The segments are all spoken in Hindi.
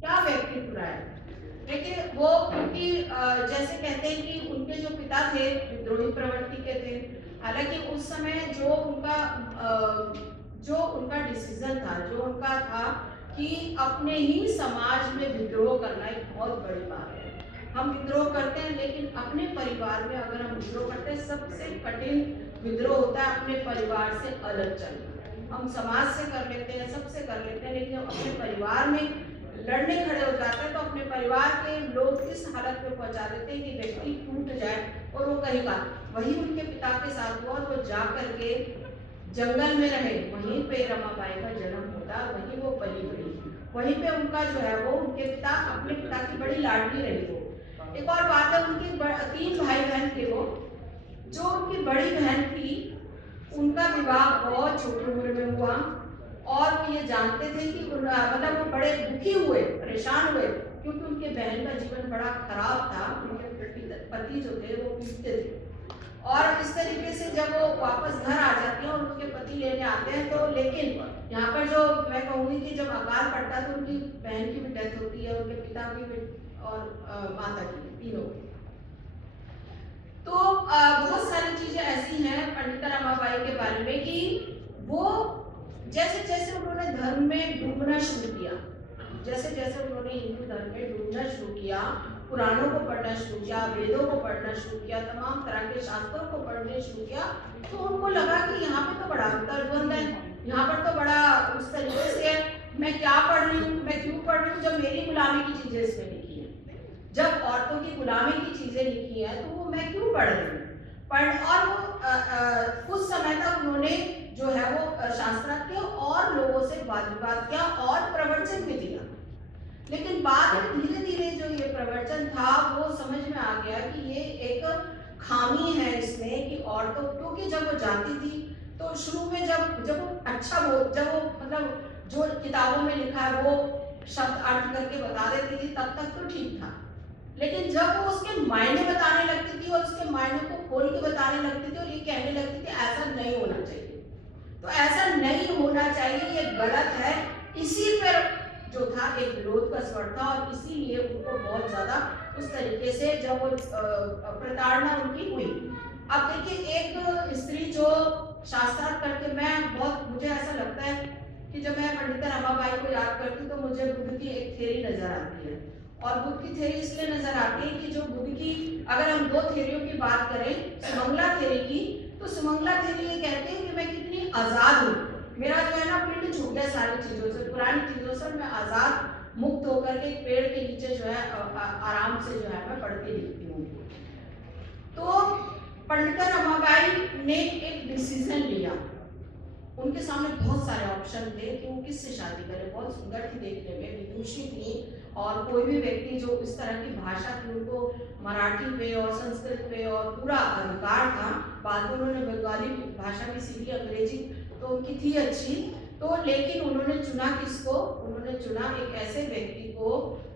क्या व्यक्तित्व रहा है। देखिए वो उनकी जैसे कहते हैं कि उनके जो पिता थे विद्रोही प्रवृत्ति के थे। हालांकि उस समय जो उनका डिसीजन था, जो उनका था कि अपने ही समाज में विद्रोह करना एक बहुत बड़ी बात है। हम विद्रोह करते हैं लेकिन अपने परिवार में अगर हम विद्रोह करते हैं, सबसे कठिन विद्रोह होता है अपने परिवार से अलग चलना। हम समाज से कर लेते हैं, सबसे कर लेते हैं, लेकिन जब अपने परिवार में लड़ने खड़े हो जाते हैं तो अपने परिवार के लोग इस हालत में पहुंचा देते हैं कि व्यक्ति टूट जाए और वो कहेगा। वही उनके पिता के साथ हुआ, वो जा करके जंगल में रहे, वहीं पे रमाबाई का जन्म होता, वहीं वो पली बड़ी, वहीं पे उनका जो है वो उनके पिता अपने पिता की बड़ी लाडली रही वो। एक और बात है, उनके 3 भाई बहन थे वो। जो उनकी बड़ी बहन थी उनका विवाह बहुत छोटी उम्र में हुआ और वो ये जानते थे कि मतलब वो बड़े दुखी हुए, परेशान हुए, क्योंकि उनके बहन का जीवन बड़ा खराब था। उनके पति जो थे वो पीटते थे और इस तरीके से जब वो वापस घर आ जाती हैं और उनके पति लेने आते हैं तो, लेकिन यहाँ पर जो मैं कहूँगी कि जब अकाल पड़ता है तो उनकी बहन की भी डेथ होती है, उनके पिता की भी और माता की भी, तीनों की। तो बहुत सारी चीजें ऐसी हैं पंडिता रमाबाई के बारे में कि वो जैसे जैसे उन्होंने धर्म में डूबना शुरू किया, जैसे जैसे उन्होंने हिंदू धर्म में डूबना शुरू किया, पुराणों को पढ़ना शुरू किया, वेदों को पढ़ना शुरू किया, तमाम तरह के शास्त्रों को पढ़ने शुरू किया, तो उनको लगा कि यहाँ पे तो बड़ा अंतर्द्वंद है, यहाँ पर तो बड़ा उस तरीके से है, मैं क्या पढ़ रही हूँ, मैं क्यों पढ़ रही हूँ जब मेरी गुलामी की चीजें इसमें लिखी है, जब औरतों की गुलामी की चीजें लिखी है तो वो मैं क्यों पढ़ रही हूँ। और वो कुछ समय तक उन्होंने जो है वो शास्त्रार्थ किया और लोगों से वाद विवाद किया और प्रवचन भी दिया। लेकिन बाद में धीरे धीरे जो ये प्रवचन था वो समझ में आ गया कि ये एक खामी है इसमें कि औरतों, क्योंकि जब वो जाती थी तो शुरू में जब जब वो अच्छा वो जब वो मतलब जो किताबों में लिखा है वो शब्द अर्थ करके बता देती थी तब तक तो ठीक था, लेकिन जब वो उसके मायने बताने लगती थी और उसके मायने को खोल के बताने लगती थी और ये कहने लगती थी ऐसा नहीं होना चाहिए, तो ऐसा नहीं होना चाहिए, ये गलत है, इसी पर जो था एक विरोध का स्वर था और इसीलिए उनको बहुत ज्यादा उस तरीके से जब वो प्रताड़ना उनकी हुई। अब देखिए एक स्त्री जो शास्त्रार्थ करके, मैं बहुत, मुझे ऐसा लगता है कि जब मैं पंडिता रमाबाई को याद करती हूँ तो मुझे बुद्ध की एक थ्योरी नजर आती है। और बुद्ध की थ्योरी इसलिए नजर आती है कि जो बुद्ध की, अगर हम 2 थ्योरियों की बात करें, सुमंगला थ्योरी की, तो सुमंगला थ्योरी ये कहते हैं कि मैं कितनी आजाद हूँ, मेरा जो है ना पिंड छूट गया सारी चीजों से, पुरानी चीजों से, मैं आजाद मुक्त होकर के एक पेड़ के नीचे जो है आराम से जो है मैं पढ़ती लिखती हूँ। तो पंडिता रमाबाई ने एक डिसीजन लिया, उनके सामने बहुत सारे ऑप्शन थे कि वो किससे शादी करें, बहुत सुंदर थी देखने में, विदुषी थी और कोई भी व्यक्ति जो इस तरह की भाषा थी उनको मराठी पे और संस्कृत पे और पूरा अधिकार था। बाद में उन्होंने बंगाली भाषा भी सीखी, अंग्रेजी तो उनकी थी अच्छी, तो लेकिन उन्होंने चुना किसको, उन्होंने चुना एक ऐसे व्यक्ति को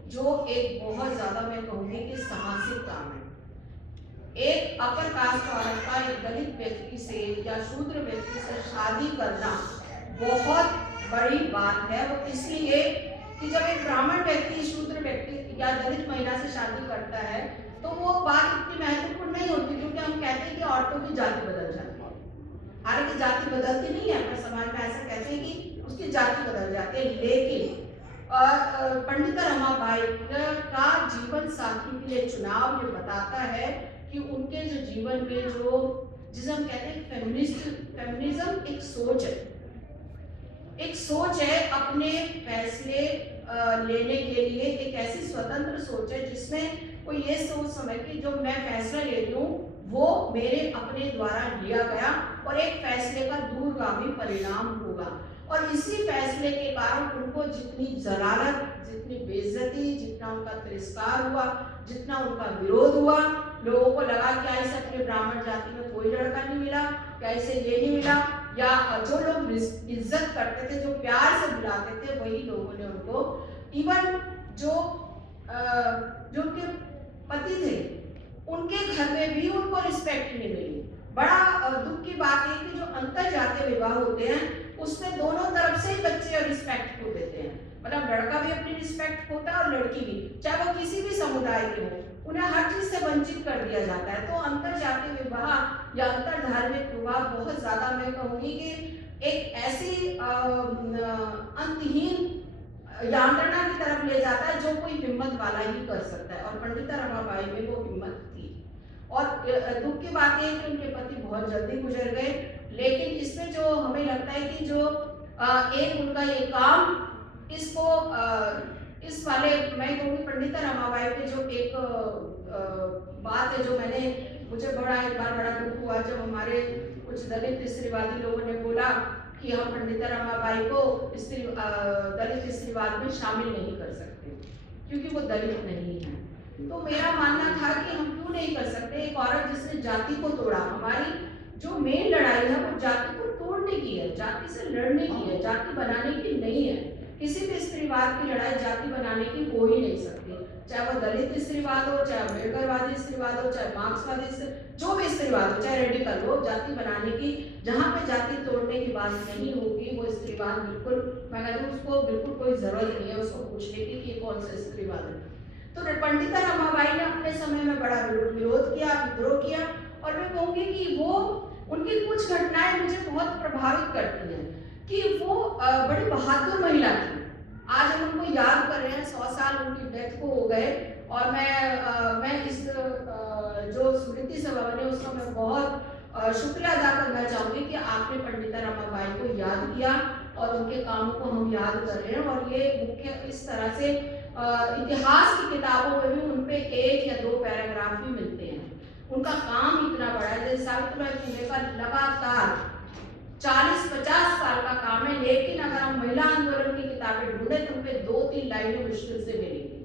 जो एक बहुत ज्यादा, मैं कहूँगी कि साहसिक काम है। एक अपर कास्ट औरत का एक दलित व्यक्ति से या शूद्र व्यक्ति से शादी करना बहुत बड़ी बात है। वो इसलिए कि जब एक ब्राह्मण व्यक्ति शूद्र व्यक्ति या दलित महिला से शादी करता है तो वो बात इतनी महत्वपूर्ण नहीं होती, क्योंकि हम कहते हैं कि औरतों की जाति बदल जाती है। हालांकि जाति बदलती नहीं है, अपने समाज में ऐसा कहते हैं कि उसकी जाति बदल जाती है, लेकिन पंडिता रमाबाई का जीवन साथी के लिए चुनाव ये बताता है कि उनके जो जीवन में जो, जिसे हम कहते हैं फेमिनिज्म एक सोच है, एक सोच है अपने फैसले लेने के लिए, एक ऐसी स्वतंत्र सोच है जिसमें कोई ये सोच समझ कि जो मैं फैसला ले रही हूँ वो मेरे अपने द्वारा लिया गया और एक फैसले का दूरगामी परिणाम होगा। और इसी फैसले के कारण उनको जितनी जलालत, जितनी बेइज्जती, जितना उनका तिरस्कार हुआ, जितना उनका विरोध हुआ, लोगों को लगा कि ऐसे अपने ब्राह्मण जाति में कोई लड़का नहीं मिला, कैसे ये नहीं मिला, या जो लोग इज्जत करते थे, जो प्यार से बुलाते थे, वही लोगों ने उनको, इवन जो जो उनके पति थे उनके घर में भी उनको रिस्पेक्ट नहीं मिली। बड़ा दुख की बात है कि जो अंतर जातीय विवाह होते हैं उसमें दोनों तरफ से ही बच्चे रिस्पेक्ट को देते हैं, मतलब लड़का भी अपनी रिस्पेक्ट होता है और लड़की भी, चाहे वो किसी भी समुदाय के हो, उन्हें हर चीज से वंचित कर दिया जाता है। तो अंतर जातीय विवाह या अंतर धार्मिक विवाह बहुत ज्यादा, मैं कहूंगी कि एक ऐसी अंतहीन यांत्रणा की तरफ ले जाता है जो कोई हिम्मत वाला ही कर सकता है, और पंडिता रमाबाई में वो हिम्मत थी। और दुख की बात है कि उनके पति बहुत जल्दी गुजर गए, लेकिन इसमें जो हमें लगता है कि जो एक उनका ये काम, इसको इस वाले, मैं कहूँगी पंडिता रमाबाई पे जो एक बात है जो मुझे एक बार बड़ा दुख हुआ जब हमारे कुछ दलित स्त्रीवादी लोगों ने बोला कि हम पंडिता रमाबाई को दलित स्त्रीवाद में शामिल नहीं कर सकते क्योंकि वो दलित नहीं है। तो मेरा मानना था कि हम क्यों नहीं कर सकते, एक औरत जिसने जाति को तोड़ा, हमारी जो मेन लड़ाई है वो जाति को तोड़ने की है, जाति से लड़ने की है, जाति बनाने की नहीं है। किसी भी स्त्रीवाद की लड़ाई जाति बनाने की हो ही नहीं सकती, चाहे वो दलित स्त्रीवाद हो, चाहे अम्बेडकरवादी स्त्रीवाद हो, चाहे मार्क्सवादी, जो भी स्त्रीवाद हो, चाहे रेडिकल हो, जाति बनाने की, जहाँ पे जाति तोड़ने की बात नहीं होगी वो स्त्रीवाद बिल्कुल, मैं कहती हूँ उसको बिल्कुल कोई जरूरत नहीं है उसको पूछने की कि कौन सा स्त्रीवाद है। तो पंडिता रमाबाई ने अपने समय में बड़ा विरोध किया, विद्रोह किया, और मैं कहूँगी कि वो उनकी कुछ घटनाएं मुझे बहुत प्रभावित करती हैं कि वो बड़ी बहादुर महिला थी। आज हम उनको याद कर रहे हैं, 100 साल उनकी डेथ को हो गए, और मैं इस जो स्मृति सभा बने उसका मैं बहुत शुक्रिया अदा करना चाहूँगी कि आपने पंडिता रमाबाई को याद किया और उनके कामों को हम याद कर रहे हैं। और ये मुख्य इस तरह से इतिहास की किताबों में भी उन पे 1 या 2 पैराग्राफ भी मिलते हैं। उनका काम इतना बड़ा है, जैसे सावित्रीबाई फुले का लगातार 40-50 साल का काम है, लेकिन अगर हम महिला आंदोलन की किताबें ढूंढे तो उनपे 2-3 लाइनें मुश्किल से मिलेंगी।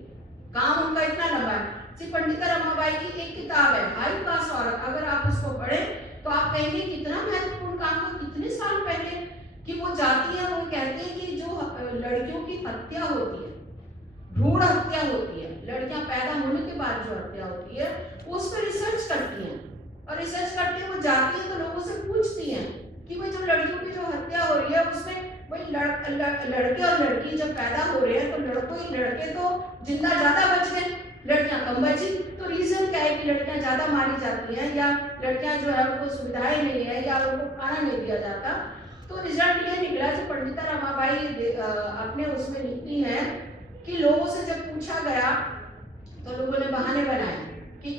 काम उनका इतना लंबा है। श्री पंडिता रमाबाई की एक किताब है हाई क्लास औरत, अगर आप उसको पढ़ें तो आप कहेंगे कितना महत्वपूर्ण काम था, कितने साल पहले कि वो जाती है, वो कहती है कि जो लड़कियों की हत्या होती है, भ्रूण हत्या होती है, लड़कियां पैदा होने के बाद जो हत्या होती है उस पर रिसर्च करती हैं, और रिसर्च करके वो जाती है तो लोगों से पूछती हैं कि भाई जो लड़कियों की जो हत्या हो रही है उसमें भाई लड़के और लड़की जब पैदा हो रहे हैं तो लड़के तो जिंदा ज्यादा बच गए, लड़कियां कम बची, तो रीजन क्या है कि लड़कियां ज्यादा मारी जाती हैं या लड़कियां जो है उनको सुविधाएं नहीं है या उनको खाना नहीं दिया जाता। तो रिजल्ट ये निकला जो पंडिता रमाबाई अपने उसमें लिखती हैं कि लोगों से जब पूछा गया तो लोगों ने बहाने बनाए कि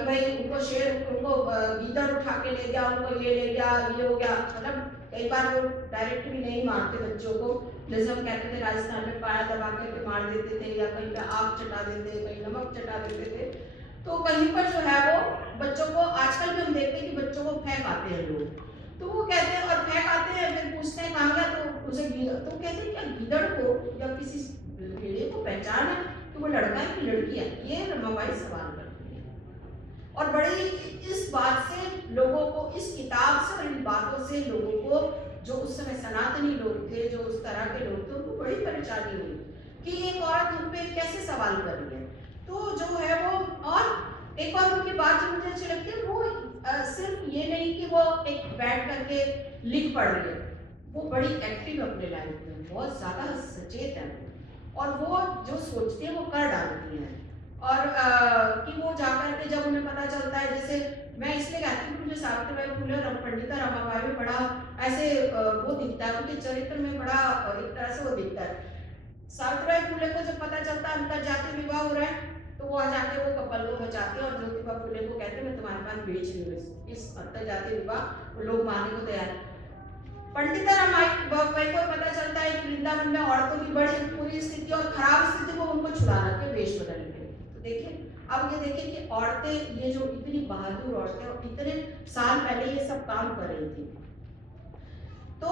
भाई उनको गीदड़ उठा के ले गया, उनको ये ले गया, ये हो गया। मतलब कई बार वो डायरेक्ट भी नहीं मारते बच्चों को, जैसे हम कहते थे राजस्थान में पाया दबा करके मार देते थे, या कहीं पे आग चटा देते, कहीं नमक चटा देते थे। तो कहीं पर जो है वो बच्चों को, आजकल भी हम देखते हैं कि बच्चों को फेंक आते हैं लोग, तो वो कहते हैं और फेंक आते हैं, फिर पूछते हैं कहाँ गया, तो उसे तो कहते हैं क्या गीदड़ को या किसी भेड़िए को पहचान है तो वो लड़का है कि लड़की है, ये रमाबाई सवाल करती है। और बड़ी इस बात से लोगों को, इस किताब से और इन बातों से लोगों को, जो उस समय सनातनी लोग थे, जो उस तरह के लोग थे, उनको बड़ी परेशानी हुई कि एक औरत उन पे कैसे सवाल कर रही है। तो जो है वो, और एक और उनकी बात जो मुझे अच्छी लगती है, वो सिर्फ ये नहीं कि वो एक बैठ करके लिख पढ़ रही है, वो बड़ी एक्टिव अपने लाइफ में, बहुत ज्यादा सचेत है, और वो जो सोचती है वो कर डालती हैं। और कि वो जाकर के जब उन्हें पता चलता है, जैसे मैं इसलिए कहती हूँ मुझे सावित्रीबाई फुले और पंडिता रमाबाई में बड़ा ऐसे वो दिखता है, उनके चरित्र में बड़ा एक तरह से वो दिखता है। सावित्रीबाई फुले को जब पता चलता है उनका जाति विवाह हो रहा है, तो वो जाके वो कपल को बचाते हैं और ज्योतिबा फुले को कहते हैं मैं तुम्हारे पास बेच रही हूँ इस अंतर जाति विवाह, वो लोग मानने को तैयार। पंडिता रमाबाई को पता चलता है कि वृंदावन में औरतों की बड़ी पूरी स्थिति और खराब स्थिति को उनको छुड़ाना के वेश बदलने के लिए। तो देखिए, अब ये देखिए कि औरतें, ये जो इतनी बहादुर औरतें और इतने साल पहले ये सब काम कर रही थी। तो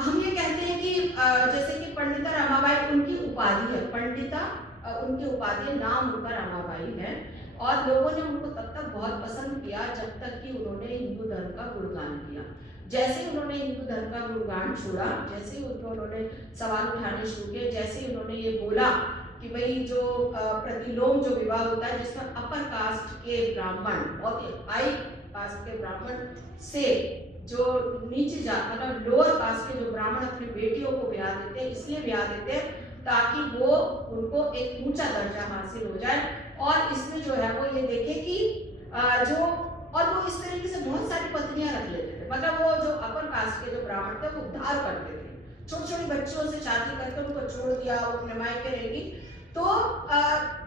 हम ये कहते हैं कि जैसे कि पंडिता रमाबाई उनकी उपाधि है, पंडिता उनकी उपाधि, नाम उनका रमाबाई है, और लोगों ने उनको तब तक बहुत पसंद किया जब तक कि उन्होंने हिंदू धर्म का गुणगान किया। जैसे ही उन्होंने हिंदू धर्म का गुणगान छोड़ा, जैसे ही उन्होंने सवाल उठाने शुरू किए, जैसे ही उन्होंने ये बोला कि भाई जो प्रतिलोम जो विवाह होता है जिसमें अपर कास्ट के ब्राह्मण और हाई कास्ट के ब्राह्मण से जो नीचे जा मतलब लोअर कास्ट के जो ब्राह्मण अपनी बेटियों को ब्याह देते हैं, इसलिए ब्याह देते हैं ताकि वो उनको एक ऊंचा दर्जा हासिल हो जाए। और इसमें जो है वो ये देखे कि जो और वो इस तरीके से बहुत सारी पत्नियां रख लेते थे। मतलब वो जो अपर कास्ट के जो ब्राह्मण थे वो उद्धार करते थे, छोटे छोटे बच्चों से शादी करके उनको छोड़ दिया, वो अपने मायके रहेगी। तो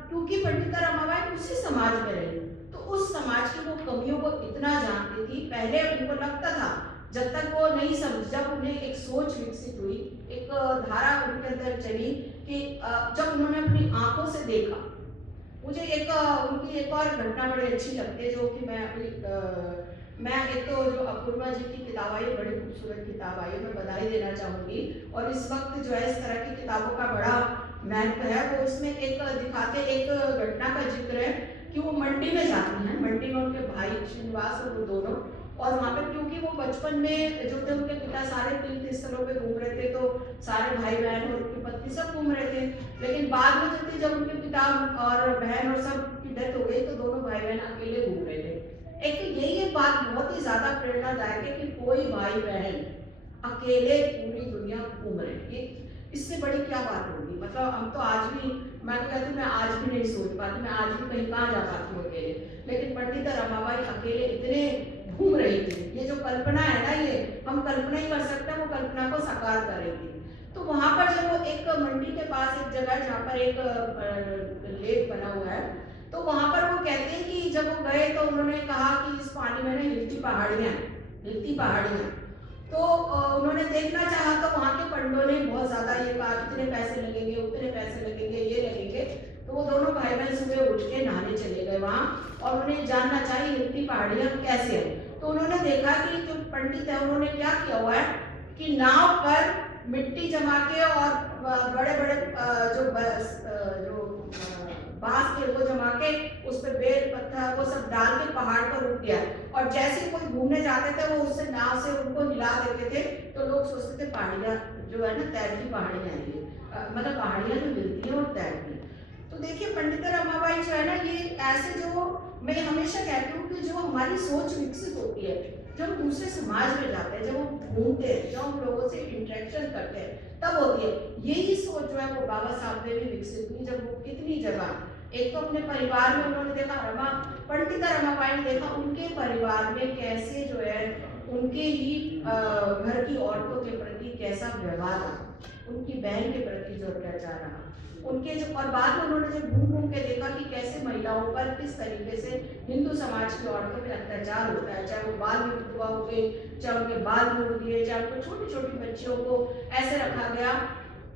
क्योंकि पंडिता रमाबाई उसी समाज में रही, तो उस समाज की वो कमियों को इतना जानती थी। पहले उनको लगता था, जब तक वो नहीं समझ, जब उन्हें एक सोच विकसित हुई, एक धारा उनके अंदर चली कि जब उन्होंने अपनी आंखों से देखा। मुझे एक उनकी एक और घटना बड़ी अच्छी लगती है, जो कि मैं एक तो जो अपूर्वा जी की किताब आई, बड़ी खूबसूरत किताब आई, मैं बधाई देना चाहूँगी। और इस वक्त जो है इस तरह की किताबों का बड़ा महत्व है। वो इसमें एक दिखाते, एक घटना का जिक्र है कि वो मंडी में जाती हैं, मंडी में उनके भाई श्रीनिवास और वो दोनों, और वहाँ पे क्योंकि वो बचपन में जो थे उनके पिता सारे तीर्थ स्थलों पे घूम रहे थे, तो सारे भाई बहन और उनकी पत्नी सब घूम रहे थे। लेकिन बाद में जब उनके पिता और बहन और सब की डेथ हो गई, तो दोनों भाई बहन अकेले घूम रहे थे। एक तो यही एक बात बहुत ही ज्यादा प्रेरणादायक है कि कोई भाई बहन अकेले पूरी दुनिया घूम रहे हैं, इससे बड़ी क्या बात होगी। मतलब हम तो आज भी, मैं तो कहती हूँ मैं आज भी नहीं सोच पाती, मैं आज भी कहीं कहाँ जा पाती हूँ अकेले, लेकिन पंडिता रमाबाई अकेले इतने घूम रही थी। ये जो कल्पना है ना, ये हम कल्पना ही कर सकते हैं, वो कल्पना को साकार कर रही थी। तो वहां पर जब वो एक मंडी के पास एक जगह जहाँ पर एक लेक बना हुआ है, तो वहां पर वो कहते हैं कि जब वो गए तो उन्होंने कहा कि इस पानी में ना हिलती पहाड़ियां। तो उन्होंने देखना चाहा, तो वहाँ के पंडों ने बहुत ज्यादा ये कहा कितने पैसे लगेंगे, उतने पैसे लगेंगे, ये लगेंगे। तो वो दोनों भाई बहन सुबह उठ के नहाने चले गए वहाँ, और उन्हें जानना चाहिए हिलती पहाड़ियां कैसे है। तो उन्होंने देखा कि जो पंडित है उन्होंने क्या किया हुआ है कि नाव पर मिट्टी जमा के और बड़े बड़े जो बांस के वो जमा के उस पर बेल पत्थर वो सब डाल के पहाड़ पर रुक गया। और जैसे कोई घूमने जाते थे वो उससे नाव से उनको हिला देते थे, तो लोग सोचते थे पहाड़ियाँ जो है ना तैरती पहाड़ियाँ हैं, मतलब पहाड़ियाँ जो मिलती हैं और तैरती। तो देखिए पंडिता रमाबाई जो है ना, ये ऐसे जो मैं हमेशा कहती हूँ कि जो हमारी सोच विकसित होती है, जब हम दूसरे समाज में जाते हैं, जब हम घूमते हैं, जब हम लोगों से इंटरेक्शन करते हैं, तब होती है। यही सोच जो है वो बाबा साहब में भी विकसित हुई। जब वो कितनी जगह, एक तो अपने परिवार में उन्होंने देखा, पंडिता रमाबाई ने देखा उनके परिवार में कैसे जो है उनके ही घर की औरतों के प्रति कैसा व्यवहार रहा, उनकी बहन के प्रति जो अत्याचार रहा, उनके जो, और बाद में उन्होंने जब घूम घूम के देखा कि कैसे महिलाओं पर किस तरीके से हिंदू समाज की औरतों पे अत्याचार होता है, चाहे वो बाल विधवा हो गए, चाहे उनके बाल मुड़ दिए, चाहे उनको छोटी छोटी बच्चियों को ऐसे रखा गया।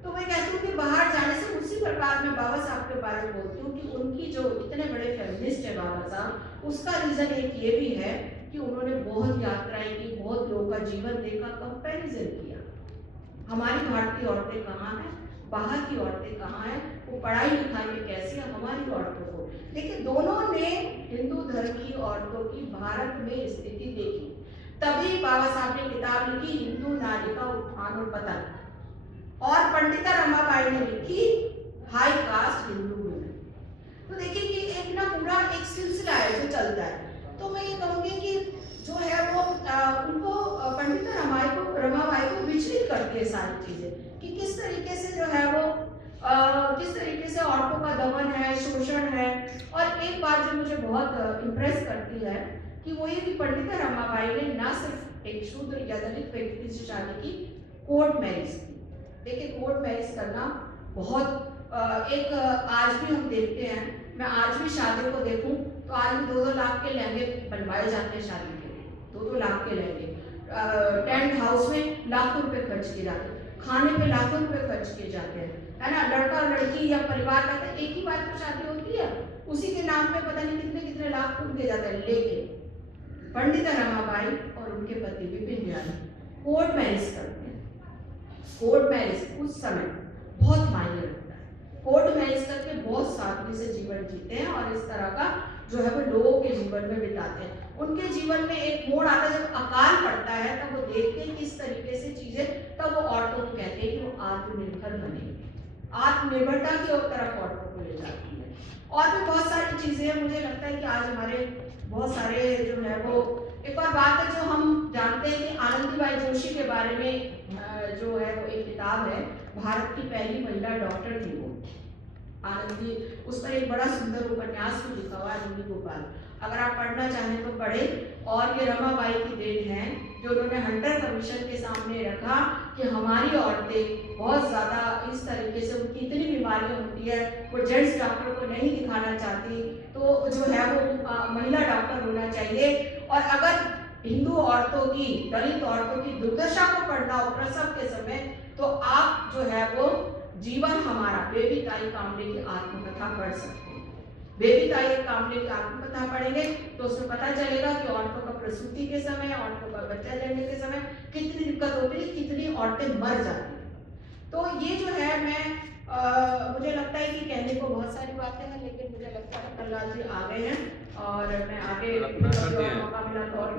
तो मैं कहती हूँ कि बाहर जाने से उसी प्रकार मैं बाबा साहब के बारे में बोलती हूँ कि उनकी जो इतने बड़े फेमिनिस्ट है बाबा साहब, उसका रीजन एक ये भी है कि उन्होंने बहुत यात्राएं की, बहुत लोगों का जीवन देखा, कंपैरिजन किया। हमारी भारतीय औरतें कहाँ हैं, बाहर की औरतें कहाँ हैं, वो पढ़ाई लिखाई में कैसी है, हमारी औरतों को। लेकिन दोनों ने हिंदू धर्म की औरतों की भारत में स्थिति देखी, तभी बाबा साहब ने किताब लिखी हिंदू नारी का उत्थान और पतन। और पंडिता रमाबाई ने लिखी हाई कास्ट हिंदू वुमेन। तो देखिए कि एक ना पूरा एक सिलसिला है जो चलता है। तो मैं ये कहूँगी कि जो है वो उनको पंडिता रमाबाई को विचलित करती है सारी चीजें, कि किस तरीके से जो है वो किस तरीके से औरतों का दमन है, शोषण है। और एक बात जो मुझे बहुत इम्प्रेस करती है कि वो ये कि पंडिता रमाबाई ने न सिर्फ एक शूद्र या दलित व्यक्ति से शादी की, कोर्ट मैरिज की। देखिए कोर्ट मैरिज करना बहुत एक आज भी हम देखते हैं, मैं आज भी शादी को देखूं तो आज भी 2-2 लाख के लहंगे बनवाए जाते हैं शादी के लिए, 2-2 लाख के लहंगे। टेंट हाउस में लाखों रुपए खर्च किए जाते हैं, खाने पे लाखों रुपए खर्च किए जाते हैं, है ना। लड़का और लड़की या परिवार का एक ही बात पर शादी होती है, उसी के नाम पे पता नहीं कितने कितने लाख फूक दिए जाते हैं। लेकिन पंडिता रमाबाई और उनके पति विपिन बिहारी कोर्ट मैरिज करते हैं। कोर्ट मैरिज उस समय बहुत मायने रखता है। कोर्ट मैरिज करके बहुत सादगी से जीवन जीते हैं और इस तरह का जो है वो लोगों के जीवन में बिताते हैं। उनके जीवन में एक मोड़ आता है, जब अकाल पड़ता है तब वो देखते हैं किस तरीके से चीजें, तब वो औरतों को कहते हैं कि वो आत्मनिर्भर बनेंगे, आत्मनिर्भरता की ओर तरफ औरतों को ले जाती है। और भी बहुत सारी चीजें हैं। मुझे लगता है कि आज हमारे बहुत सारे जो है वो एक और बात है जो हम जानते हैं कि आनंदीबाई जोशी के बारे में जो है वो एक किताब है, भारत की पहली महिला डॉक्टर थी वो आनंदी, उस पर एक बड़ा सुंदर उपन्यास भी लिखा हुआ है रूबी गोपाल, अगर आप पढ़ना चाहें तो पढ़ें। और ये रमाबाई की देन है जो उन्होंने हंटर कमीशन के सामने रखा कि हमारी औरतें बहुत ज़्यादा इस तरीके से उनकी इतनी बीमारियां होती है, वो जेंट्स डॉक्टर को नहीं दिखाना चाहती, तो जो है वो महिला डॉक्टर होना चाहिए। और अगर हिंदू औरतों की, दलित औरतों की दुर्दशा को पढ़ना हो प्रसव के समय, तो आप जो है वो जीवन हमारा बेबी ताई कामले की आत्मकथा पढ़ सकते हैं। बेबी ताई कामले की आत्मकथा पढ़ेंगे तो उसमें पता चलेगा कि औरतों का प्रसूति के समय, औरतों का बच्चा लेने के समय कितनी दिक्कत होती है, कितनी औरतें मर जाती हैं। तो ये जो है मुझे लगता है कि कहने को बहुत सारी बातें हैं, लेकिन मुझे लगता है प्रहलाद जी आ गए हैं और मैं आगे मौका मिला तो और